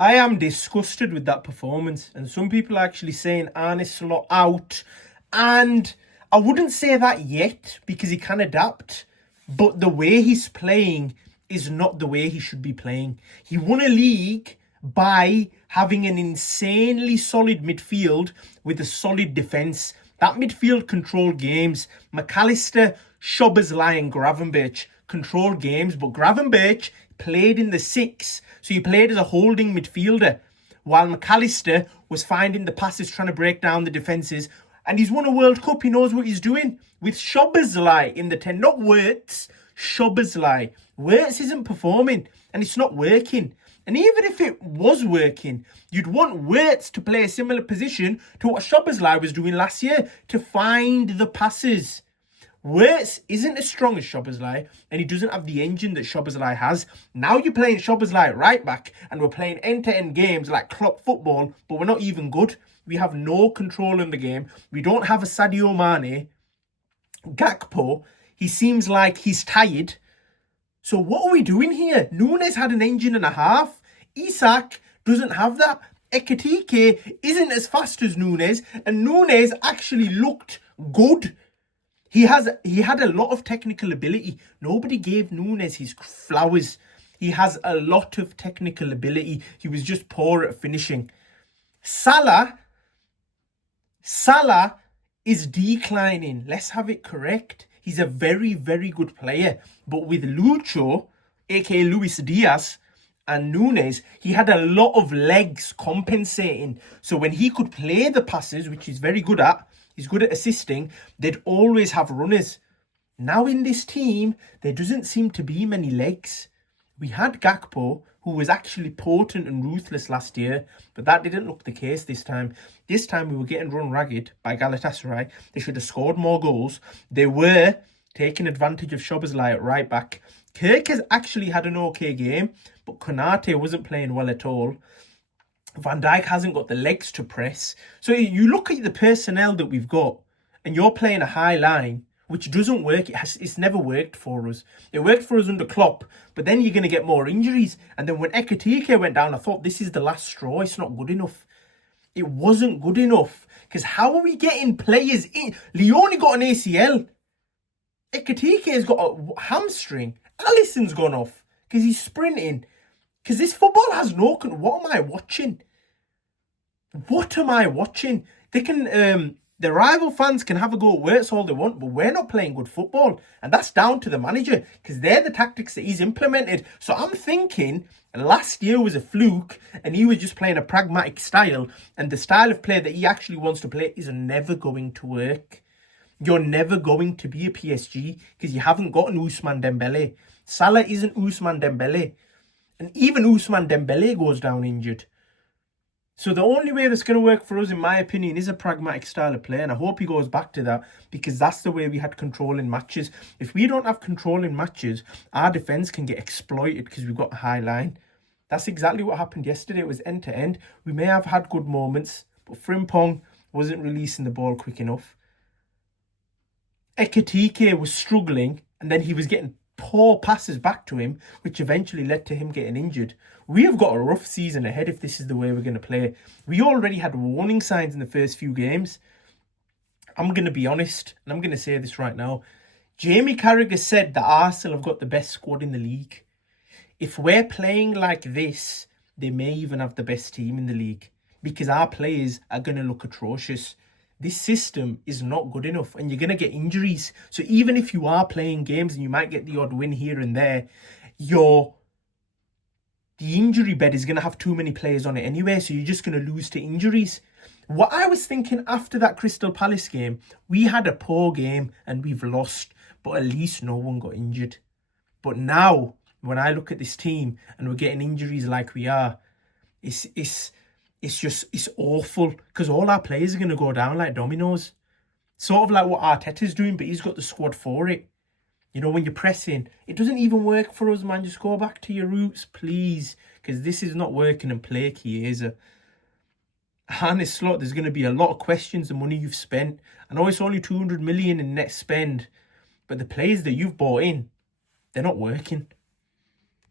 I am disgusted with that performance. And some people are actually saying Arne Slot out. And I wouldn't say that yet because he can adapt. But the way he's playing is not the way he should be playing. He won a league by having an insanely solid midfield with a solid defence. That midfield controlled games. McAllister, Szoboszlai and Gravenberch controlled games, but Gravenberch played in the 6, so he played as a holding midfielder, while McAllister was finding the passes, trying to break down the defences, and he's won a World Cup. He knows what he's doing. With Szoboszlai in the 10, not Wirtz, Szoboszlai. Wirtz isn't performing, and it's not working. And even if it was working, you'd want Wirtz to play a similar position to what Szoboszlai was doing last year, to find the passes. Wirtz isn't as strong as Szoboszlai, and he doesn't have the engine that Szoboszlai has. Now you're playing Szoboszlai at right back, and we're playing end-to-end games like Klopp football, but we're not even good. We have no control in the game. We don't have a Sadio Mane. Gakpo, he seems like he's tired. So what are we doing here? Nunes had an engine and a half. Isak doesn't have that. Ekitike isn't as fast as Nunes, and Nunes actually looked good. He had a lot of technical ability. Nobody gave Nunes his flowers. He has a lot of technical ability. He was just poor at finishing. Salah is declining. Let's have it correct. He's a very, very good player. But with Lucho, aka Luis Diaz, and Nunes, he had a lot of legs compensating. So when he could play the passes, which he's very good at, he's good at assisting, they'd always have runners. Now in this team, there doesn't seem to be many legs. We had Gakpo, who was actually potent and ruthless last year, but that didn't look the case this time. This time we were getting run ragged by Galatasaray. They should have scored more goals. They were taking advantage of Szoboszlai at right back. Kirk has actually had an okay game, but Konate wasn't playing well at all. Van Dijk hasn't got the legs to press. So you look at the personnel that we've got, and you're playing a high line, which doesn't work. It's never worked for us. It worked for us under Klopp, but then you're going to get more injuries. And then when Ekitike went down, I thought, this is the last straw. It's not good enough. It wasn't good enough. Because how are we getting players in? Leone got an ACL. Ekitike has got a hamstring. Alisson's gone off because he's sprinting. Because this football has no... What am I watching? What am I watching? They can... The rival fans can have a go at Wirtz all they want, but we're not playing good football. And that's down to the manager, because they're the tactics that he's implemented. So I'm thinking last year was a fluke, and he was just playing a pragmatic style. And the style of play that he actually wants to play is never going to work. You're never going to be a PSG, because you haven't got an Ousmane Dembele. Salah isn't Ousmane Dembele. And even Ousmane Dembele goes down injured. So the only way that's going to work for us, in my opinion, is a pragmatic style of play. And I hope he goes back to that, because that's the way we had control in matches. If we don't have control in matches, our defence can get exploited because we've got a high line. That's exactly what happened yesterday. It was end-to-end. We may have had good moments, but Frimpong wasn't releasing the ball quick enough. Ekitike was struggling, and then he was getting poor passes back to him, which eventually led to him getting injured. We have got a rough season ahead if this is the way we're going to play. We already had warning signs in the first few games. I'm going to be honest, and I'm going to say this right now. Jamie Carragher said that Arsenal have got the best squad in the league. If we're playing like this, they may even have the best team in the league, because our players are going to look atrocious. This system is not good enough, and you're going to get injuries. So even if you are playing games and you might get the odd win here and there, the injury bed is going to have too many players on it anyway, so you're just going to lose to injuries. What I was thinking after that Crystal Palace game, we had a poor game and we've lost, but at least no one got injured. But now, when I look at this team and we're getting injuries like we are, it's awful, because all our players are going to go down like dominoes. Sort of like what Arteta's doing, but he's got the squad for it. You know, when you're pressing, it doesn't even work for us, man. Just go back to your roots, please, because this is not working and play Chiesa. Arne Slot, there's going to be a lot of questions, the money you've spent. I know it's only 200 million in net spend, but the players that you've bought in, they're not working.